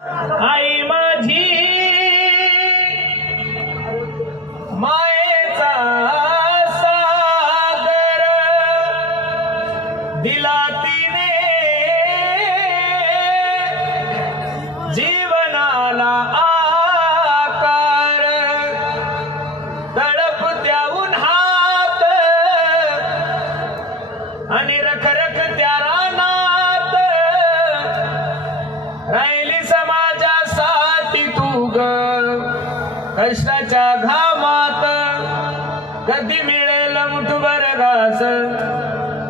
आई माझी मायेचा सागर दिला तिने जीवनाला आकार तळपत्या उन्हात आणि रखरखत्या रानात राहिली समाजासाठी तू ग कष्टाच्या घामात कधी मिळेल मुठभर घास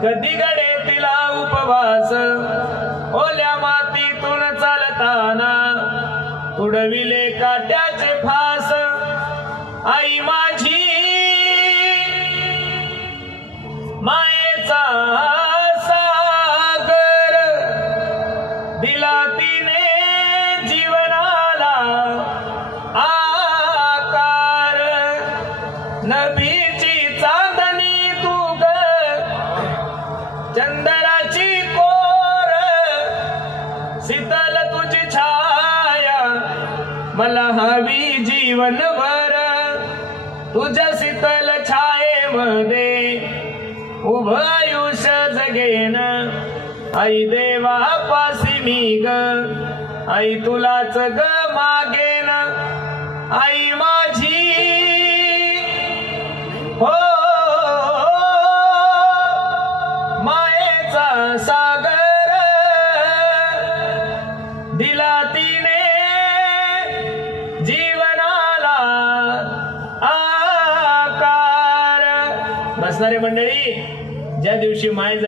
कधी घडे तिला उपवास ओल्या मातीतून चालताना उडविले काट्याचे फास आई माझी मायेचा सागर दिला तिने जीवनाला आकार नभीची चांदणी तू ग चंदनाची कोर शीतल तुझी छाया मला हवी जीवनभर तुझ्या शीतल छायेमध्ये उभं आयुष्य जगेन आई देवापासी मी ग आई तुलाच ग मागेन आई माझी हो मायेचा सागर दिला तिने जीवनाला आकार. बसणारे मंडळी, ज्या दिवशी माय